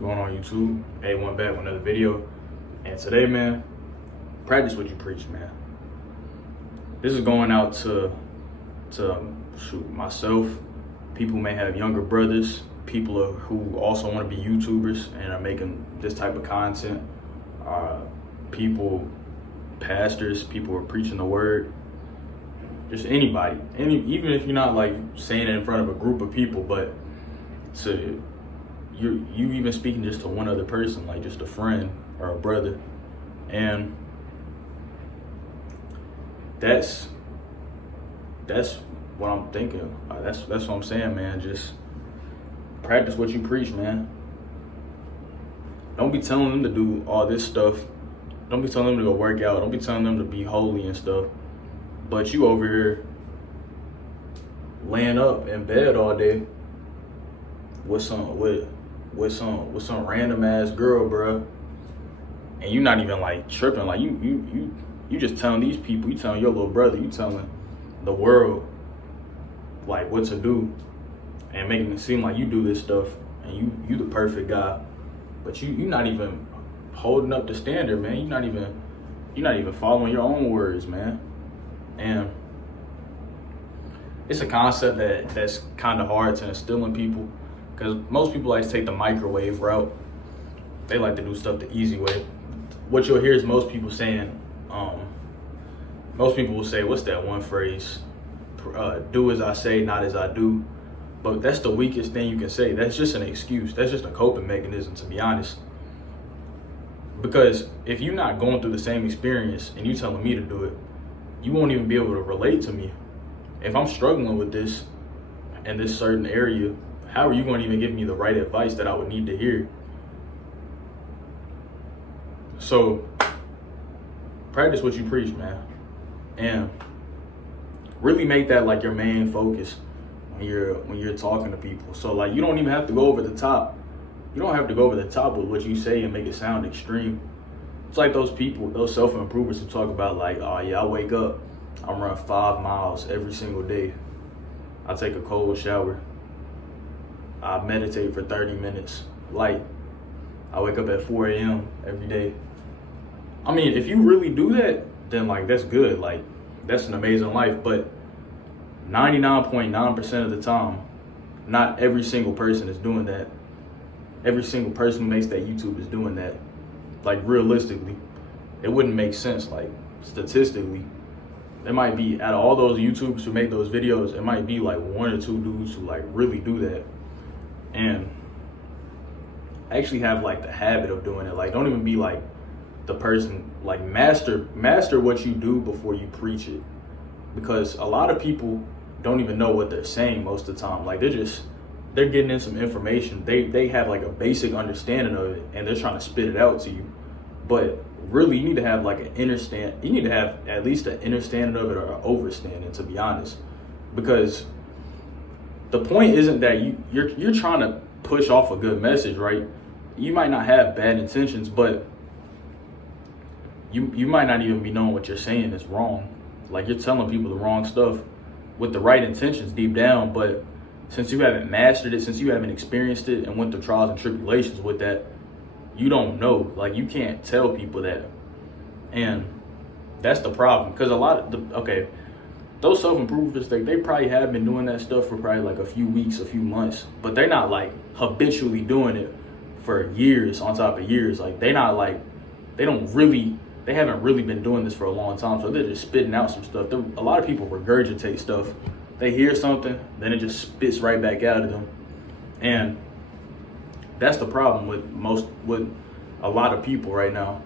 Going on YouTube? A1 back with another video. And today, man, practice what you preach, man. This is going out to myself, people who may have younger brothers, people who also want to be YouTubers and are making this type of content, people, pastors, people who are preaching the word, just anybody, even if you're not like saying it in front of a group of people, but to you even speaking just to one other person, like just a friend or a brother. And that's what I'm thinking. That's what I'm saying, man. Just practice what you preach, man. Don't be telling them to do all this stuff. Don't be telling them to go work out. Don't be telling them to be holy and stuff. But you over here laying up in bed all day with some random ass girl, bro, and you not even like tripping. Like you just telling these people, you telling your little brother, you telling the world like what to do, and making it seem like you do this stuff and you the perfect guy, but you not even holding up the standard, man. You're not even following your own words, man. And it's a concept that's kind of hard to instill in people, because most people like to take the microwave route. They like to do stuff the easy way. What you'll hear is most people saying, most people will say, what's that one phrase? Do as I say, not as I do. But that's the weakest thing you can say. That's just an excuse. That's just a coping mechanism, to be honest. Because if you're not going through the same experience and you telling me to do it, you won't even be able to relate to me. If I'm struggling with this in this certain area, how are you going to even give me the right advice that I would need to hear? So practice what you preach, man. And really make that like your main focus when you're talking to people. So like you don't even have to go over the top. You don't have to go over the top with what you say and make it sound extreme. It's like those people, those self-improvers who talk about like, oh yeah, I wake up, I run 5 miles every single day. I take a cold shower. I meditate for 30 minutes, light. I wake up at 4 a.m. every day. I mean, if you really do that, then like that's good. Like that's an amazing life. But 99.9% of the time, not every single person is doing that. Every single person who makes that YouTube is doing that. Like realistically, it wouldn't make sense. Like statistically, there might be, out of all those YouTubers who make those videos, it might be like 1 or 2 dudes who like really do that. And actually have like the habit of doing it. Like don't even be like the person, like master what you do before you preach it. Because a lot of people don't even know what they're saying most of the time. Like they're getting in some information. They have like a basic understanding of it and they're trying to spit it out to you. But really you need to have like you need to have at least an understanding of it or an overstanding, to be honest. Because the point isn't that you're trying to push off a good message, right? You might not have bad intentions, but you might not even be knowing what you're saying is wrong. Like you're telling people the wrong stuff with the right intentions deep down, but since you haven't mastered it, since you haven't experienced it and went through trials and tribulations with that, you don't know. Like you can't tell people that. And that's the problem. Because a lot of those self-improvers, they probably have been doing that stuff for probably like a few weeks, a few months, but they're not like habitually doing it for years on top of years. Like they haven't really been doing this for a long time. So they're just spitting out some stuff. A lot of people regurgitate stuff. They hear something, then it just spits right back out of them. And that's the problem with a lot of people right now.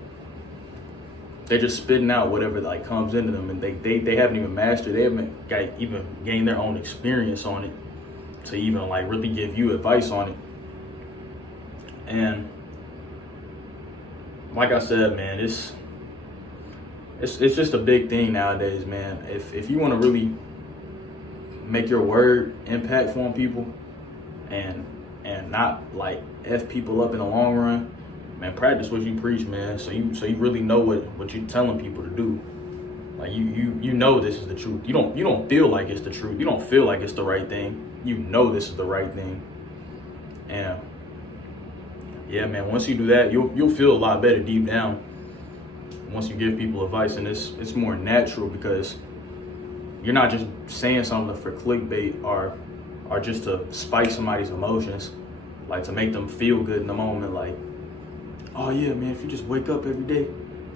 They're just spitting out whatever like comes into them, and they haven't even mastered. They haven't even gained their own experience on it to even like really give you advice on it. And like I said, man, it's just a big thing nowadays, man. If you want to really make your word impactful on people and not like F people up in the long run, man, practice what you preach, man. So you really know what you're telling people to do. Like you know this is the truth. You don't feel like it's the truth. You don't feel like it's the right thing. You know this is the right thing. And yeah, man, once you do that, you'll feel a lot better deep down. Once you give people advice, and it's more natural because you're not just saying something for clickbait or just to spike somebody's emotions, like to make them feel good in the moment. Like, oh yeah, man, if you just wake up every day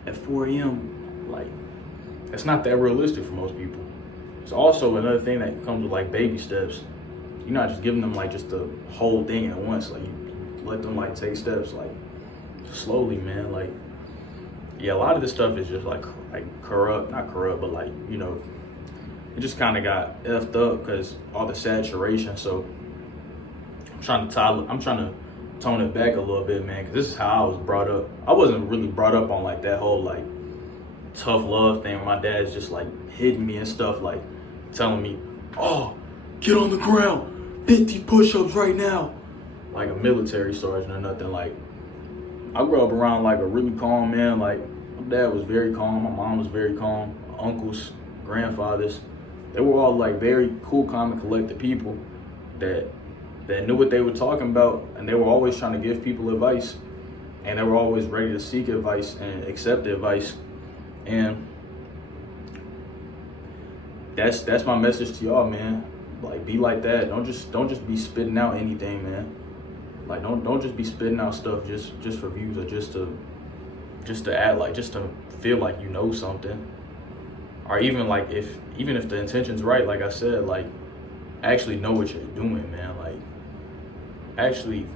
at 4 a.m., like, that's not that realistic for most people. It's also another thing that comes with like baby steps. You're not just giving them like just the whole thing at once. Like, you let them like take steps like slowly, man. Like, yeah, a lot of this stuff is just like corrupt, not corrupt, but like, you know, it just kind of got effed up because all the saturation. So I'm trying to tone it back a little bit, man, because this is how I was brought up. I wasn't really brought up on like that whole like tough love thing where my dad's just like hitting me and stuff, like telling me, oh, get on the ground, 50 push-ups right now, like a military sergeant or nothing. Like, I grew up around like a really calm man. Like, my dad was very calm, my mom was very calm, my uncles, grandfathers, they were all like very cool, calm, and collected people that knew what they were talking about, and they were always trying to give people advice, and they were always ready to seek advice and accept the advice. And that's my message to y'all, man. Like, be like that. Don't just be spitting out anything, man. Like, don't just be spitting out stuff just for views or just to act like, just to feel like you know something. Or even if the intention's right, like I said, like, actually know what you're doing, man. Like, actually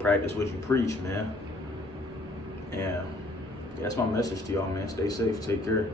practice what you preach, man. And that's my message to y'all, man. Stay safe, take care.